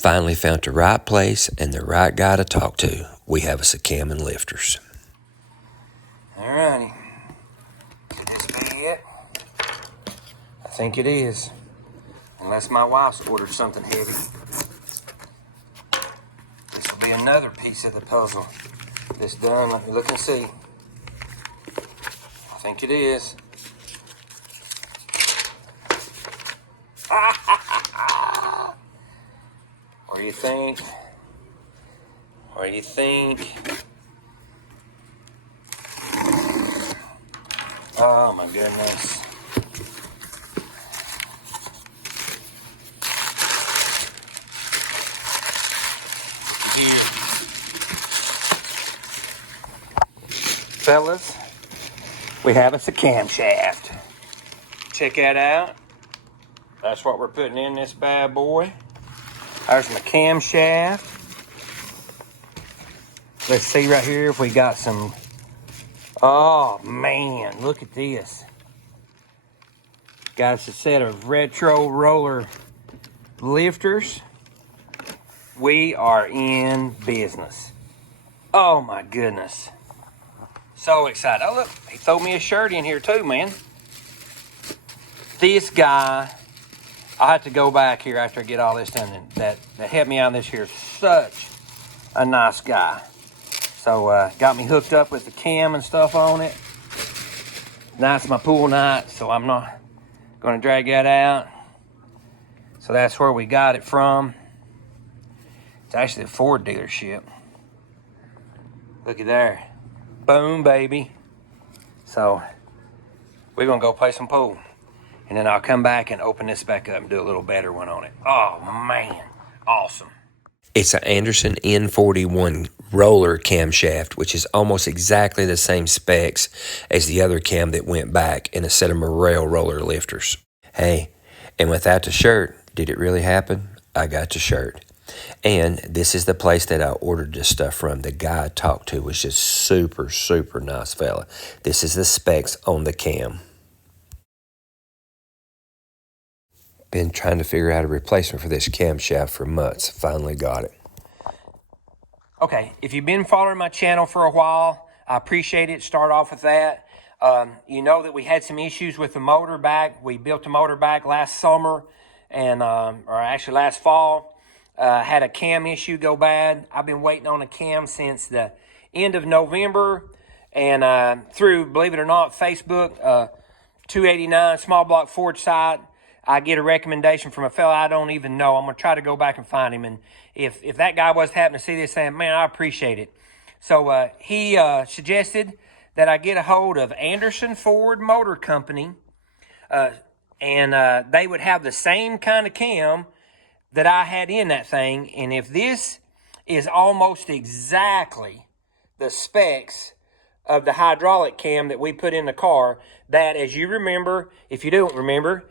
Finally found the right place and the right guy to talk to. We have us a cam and lifters. Alrighty. Could this be it? I think it is. Unless my wife's ordered something heavy. This will be another piece of the puzzle that's done. Let me look and see. I think it is. What do you think? What do you think? Oh my goodness. Fellas, we have us a camshaft. Check that out. That's what we're putting in this bad boy. There's my camshaft. Let's see right here if we got some. Oh man, look at this. Got us a set of retro roller lifters. We are in business. Oh my goodness. So excited. Oh look, he threw me a shirt in here too, man. This guy, I'll have to go back here after I get all this done. That helped me out on this here. Such a nice guy. So got me hooked up with the cam and stuff on it. Night's my pool night, so I'm not going to drag that out. So that's where we got it from. It's actually a Ford dealership. Looky there. Boom, baby. So we're going to go play some pool. And then I'll come back and open this back up and do a little better one on it. Oh, man. Awesome. It's an Anderson N41 roller camshaft, which is almost exactly the same specs as the other cam that went back in a set of Morel roller lifters. Hey, and without the shirt, did it really happen? I got the shirt. And this is the place that I ordered this stuff from. The guy I talked to was just super, super nice fella. This is the specs on the cam. Been trying to figure out a replacement for this camshaft for months. Finally got it. Okay, if you've been following my channel for a while, I appreciate it. Start off with that. You know that we had some issues with the motor back. We built the motor back last summer, and or actually last fall. Had a cam issue go bad. I've been waiting on a cam since the end of November, and through, believe it or not, Facebook, 289 Small Block Ford site, I get a recommendation from a fella I don't even know. I'm going to try to go back and find him. And if that guy was happening to see this, saying, man, I appreciate it. So he suggested that I get a hold of Anderson Ford Motor Company, and they would have the same kind of cam that I had in that thing. And if this is almost exactly the specs of the hydraulic cam that we put in the car, that, as you remember, if you don't remember,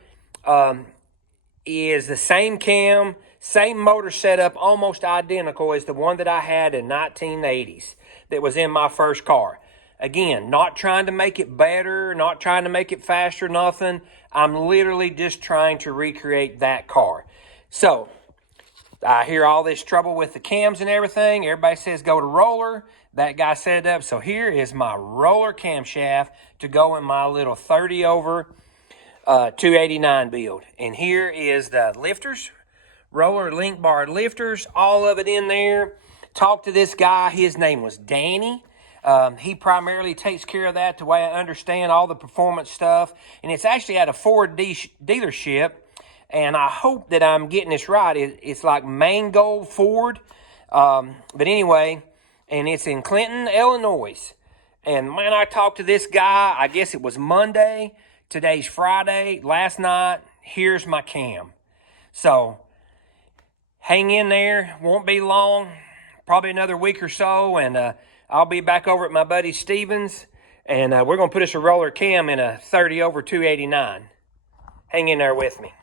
is the same cam, same motor setup, almost identical as the one that I had in 1980s that was in my first car. Again, not trying to make it better, not trying to make it faster, nothing. I'm literally just trying to recreate that car. So, I hear all this trouble with the cams and everything. Everybody says go to roller. That guy set it up. So here is my roller camshaft to go in my little 30 over 289 build. And here is the lifters, roller link bar lifters, all of it in there. Talked to this guy. His name was Danny. He primarily takes care of that, the way I understand all the performance stuff. And it's actually at a Ford dealership. And I hope that I'm getting this right. It's like Mangold Ford. But anyway, and it's in Clinton, Illinois. And man, I talked to this guy, I guess it was Monday. Today's Friday. Last night, here's my cam. So, hang in there. Won't be long. Probably another week or so. And I'll be back over at my buddy Steven's. And we're going to put us a roller cam in a 30 over 289. Hang in there with me.